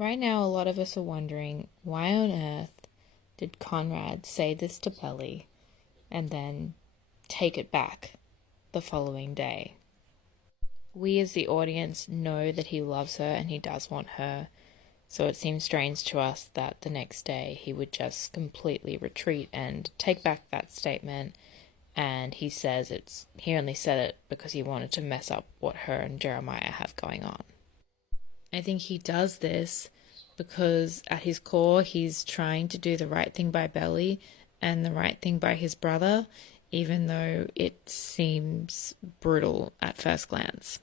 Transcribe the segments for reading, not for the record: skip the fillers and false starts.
Right now, a lot of us are wondering, why on earth did Conrad say this to Belly and then take it back the following day? We as the audience know that he loves her and he does want her, so it seems strange to us that the next day he would just completely retreat and take back that statement. And he says he only said it because he wanted to mess up what her and Jeremiah have going on. I think he does this because at his core he's trying to do the right thing by Belly and the right thing by his brother, even though it seems brutal at first glance.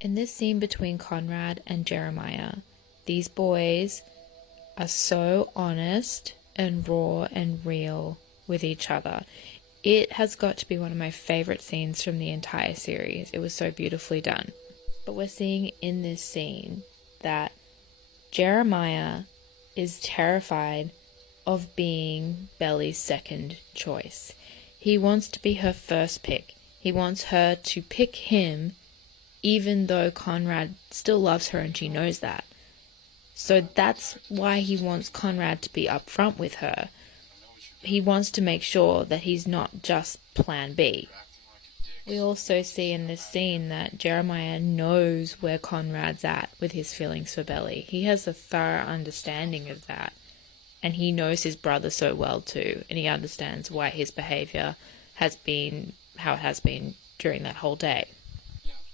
In this scene between Conrad and Jeremiah, these boys are so honest and raw and real with each other. It has got to be one of my favourite scenes from the entire series. It was so beautifully done. But we're seeing in this scene that Jeremiah is terrified of being Belly's second choice. He wants to be her first pick. He wants her to pick him, even though Conrad still loves her and she knows that. So that's why he wants Conrad to be upfront with her. He wants to make sure that he's not just plan B. We also see in this scene that Jeremiah knows where Conrad's at with his feelings for Belly. He has a thorough understanding of that. And he knows his brother so well too. And he understands why his behaviour has been how it has been during that whole day.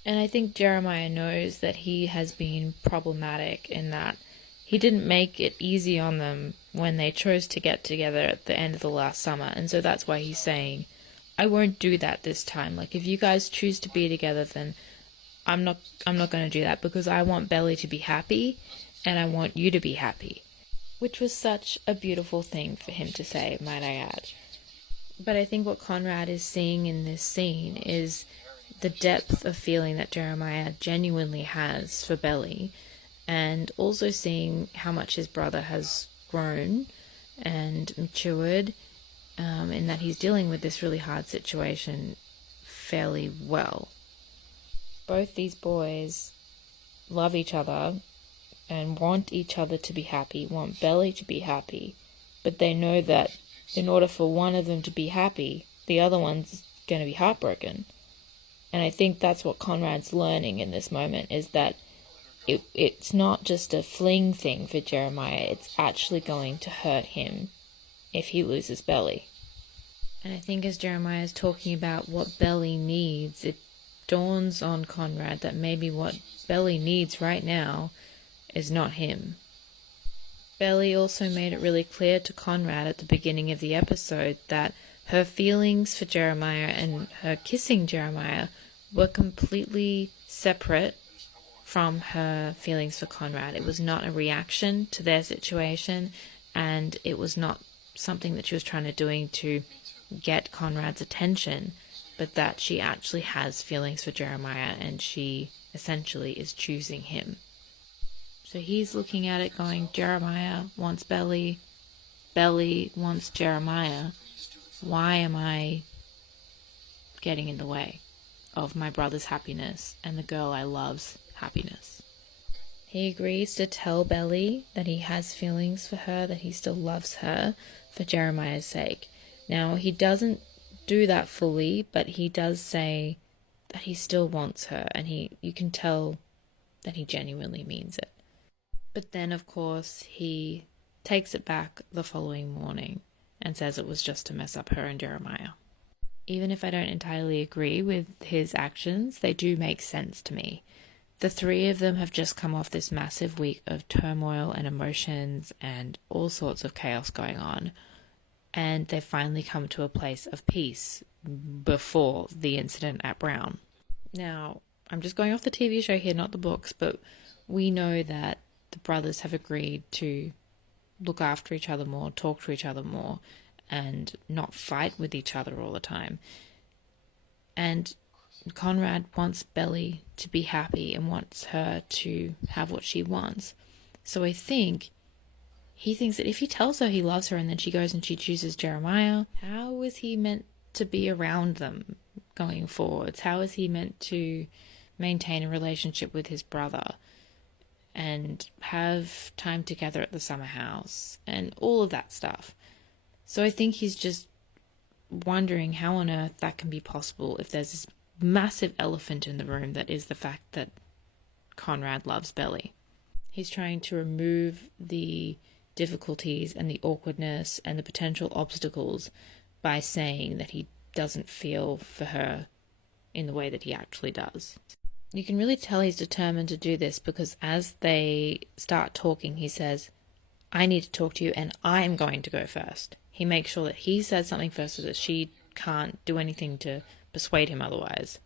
And I think Jeremiah knows that he has been problematic in that he didn't make it easy on them when they chose to get together at the end of the last summer. And so that's why he's saying, I won't do that this time. Like, if you guys choose to be together, then I'm not going to do that, because I want Belly to be happy and I want you to be happy. Which was such a beautiful thing for him to say, might I add. But I think what Conrad is seeing in this scene is the depth of feeling that Jeremiah genuinely has for Belly, and also seeing how much his brother has grown and matured, in that he's dealing with this really hard situation fairly well. Both these boys love each other and want each other to be happy, want Belly to be happy, but they know that in order for one of them to be happy, the other one's going to be heartbroken. And I think that's what Conrad's learning in this moment, is that it's not just a fling thing for Jeremiah, it's actually going to hurt him if he loses Belly. And I think as Jeremiah is talking about what Belly needs, it dawns on Conrad that maybe what Belly needs right now is not him. Belly also made it really clear to Conrad at the beginning of the episode that her feelings for Jeremiah and her kissing Jeremiah were completely separate from her feelings for Conrad. It was not a reaction to their situation, and it was not something that she was trying to get Conrad's attention, but that she actually has feelings for Jeremiah and she essentially is choosing him. So he's looking at it going, Jeremiah wants Belly, Belly wants Jeremiah. Why am I getting in the way of my brother's happiness and the girl I love's happiness? He agrees to tell Belly that he has feelings for her, that he still loves her for Jeremiah's sake. Now, he doesn't do that fully, but he does say that he still wants her, and you can tell that he genuinely means it. But then, of course, he takes it back the following morning and says it was just to mess up her and Jeremiah. Even if I don't entirely agree with his actions, they do make sense to me. The three of them have just come off this massive week of turmoil and emotions and all sorts of chaos going on, and they've finally come to a place of peace before the incident at Brown. Now, I'm just going off the TV show here, not the books, but we know that the brothers have agreed to look after each other more, talk to each other more, and not fight with each other all the time. And Conrad wants Belly to be happy and wants her to have what she wants. So I think he thinks that if he tells her he loves her and then she goes and she chooses Jeremiah, how is he meant to be around them going forwards? How is he meant to maintain a relationship with his brother? and have time together at the summer house and all of that stuff. So I think he's just wondering how on earth that can be possible if there's this massive elephant in the room that is the fact that Conrad loves Belly. He's trying to remove the difficulties and the awkwardness and the potential obstacles by saying that he doesn't feel for her in the way that he actually does. You can really tell he's determined to do this because as they start talking, he says, I need to talk to you and I'm going to go first. He makes sure that he says something first so that she can't do anything to persuade him otherwise.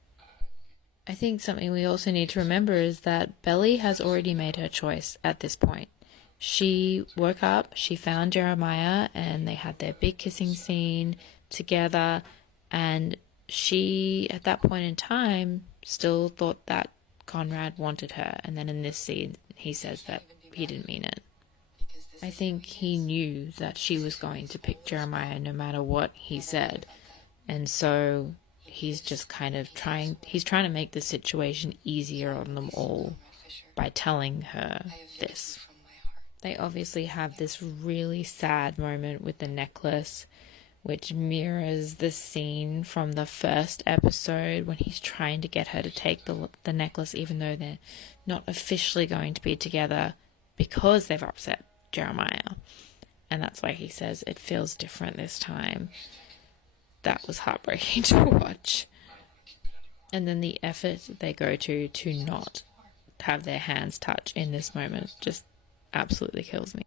I think something we also need to remember is that Belly has already made her choice at this point. She woke up, she found Jeremiah, and they had their big kissing scene together, and she, at that point in time, still thought that Conrad wanted her, and then in this scene, he says that he didn't mean it. I think he knew that she was going to pick Jeremiah no matter what he said, and so he's just kind of trying to make the situation easier on them all by telling her this. They obviously have this really sad moment with the necklace, which mirrors the scene from the first episode when he's trying to get her to take the necklace even though they're not officially going to be together because they've upset Jeremiah. And that's why he says it feels different this time. That was heartbreaking to watch. And then the effort they go to not have their hands touch in this moment just absolutely kills me.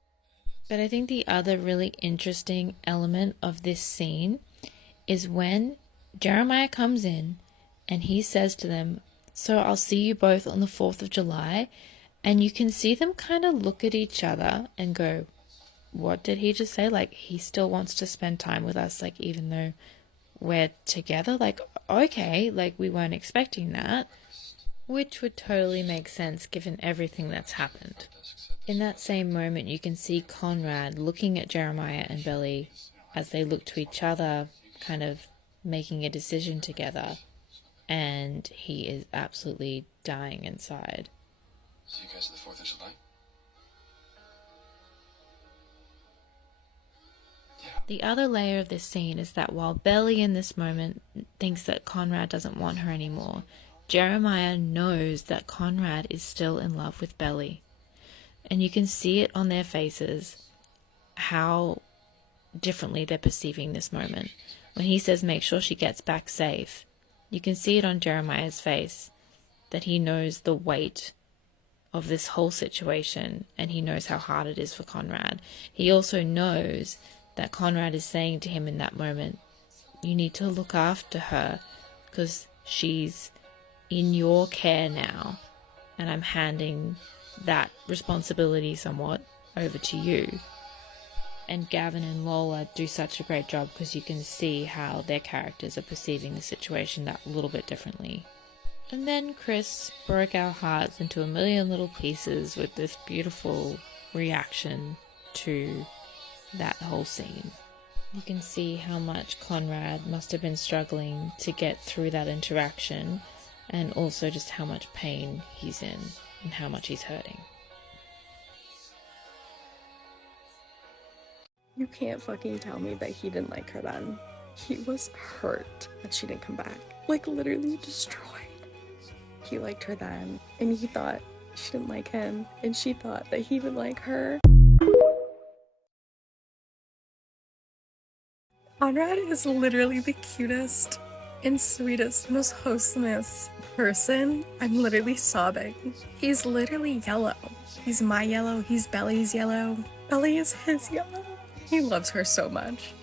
But I think the other really interesting element of this scene is when Jeremiah comes in and he says to them, so I'll see you both on the 4th of July. And you can see them kind of look at each other and go, what did he just say? Like, he still wants to spend time with us, like, even though we're together? Like, okay, like, we weren't expecting that. Which would totally make sense given everything that's happened. In that same moment, you can see Conrad looking at Jeremiah and Belly as they look to each other, kind of making a decision together. And he is absolutely dying inside. See you guys at the 4th of July? Yeah. The other layer of this scene is that while Belly in this moment thinks that Conrad doesn't want her anymore, Jeremiah knows that Conrad is still in love with Belly. And you can see it on their faces, how differently they're perceiving this moment. When he says make sure she gets back safe, you can see it on Jeremiah's face, that he knows the weight of this whole situation, and he knows how hard it is for Conrad. He also knows that Conrad is saying to him in that moment, you need to look after her because she's in your care now, and I'm handing that responsibility somewhat over to you. And Gavin and Lola do such a great job because you can see how their characters are perceiving the situation that little bit differently. And then Chris broke our hearts into a million little pieces with this beautiful reaction to that whole scene. You can see how much Conrad must have been struggling to get through that interaction, and also just how much pain he's in and how much he's hurting. You can't fucking tell me that he didn't like her then. He was hurt that she didn't come back. Like, literally destroyed. He liked her then, and he thought she didn't like him, and she thought that he didn't like her. Bonrad is literally the cutest and sweetest, most wholesomest person. I'm literally sobbing. He's literally yellow. He's my yellow, he's Belly's yellow. Belly is his yellow. He loves her so much.